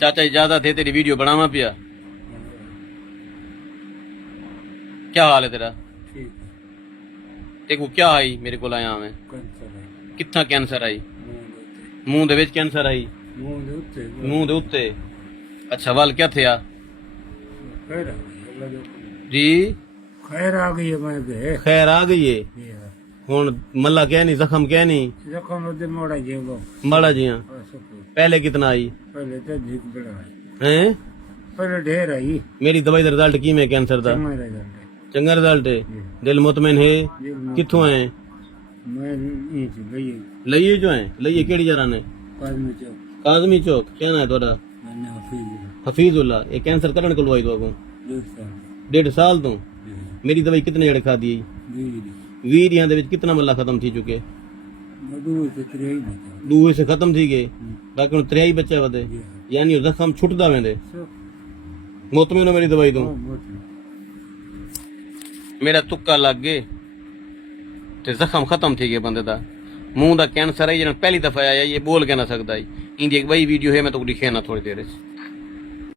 चाचा इजाजत है तेरी वीडियो बनावा पिया। क्या हाल है तेरा? ठीक देखो क्या आई मेरे को आया मैं कैंसर है कितना कैंसर आई मूंह मुंह दे दे विच कैंसर आई मूंह दे उत्ते मुंह दे उत्ते। अच्छा वाल क्या थे आ? खैर आ गई अल्लाह दे जी खैर आ गई है मैं के खैर आ गई है हुन मल्ला क्या नहीं जख्म क्या नहीं जखम दे मोड़ा जेबो माड़ा जिया सब पहले कितना आई पहले तो ठीक बड़ा है हैं? पहले ढेर आई मेरी दवाई का रिजल्ट की में कैंसर दा चंगा रिजल्ट चंगा रिजल्ट है दिल मुतमिन है कित्थों है मैं ये थी भई लइए जो है लइए केड़ी जरा ने काजमी चौक काजमी चौक क्या ना है तोड़ा मैंने हफीज हफीजुल्ला ये कैंसर करने को लवाई तो अगो 1.5 साल 1.5 साल तो मेरी दवाई कितने जड़े खा दी जी 20 यहाँ दे कितना मल्ला खत्म थी चुके मधु से त्रे ही बता दूहे से खत्म थी गए बाकी 3 बच्चे वधे यानी जख्म छुटदा वेंदे सब मुतमिन हो मेरी दवाई तो बहुत मेरा तुक्का लग गए ते जख्म खत्म थी गए बंदे दा मुंह दा कैंसर है ये पहली दफा आया ये बोल के ना सकदा इंदी एक वही वीडियो है मैं तो दिखे ना थोड़ी देर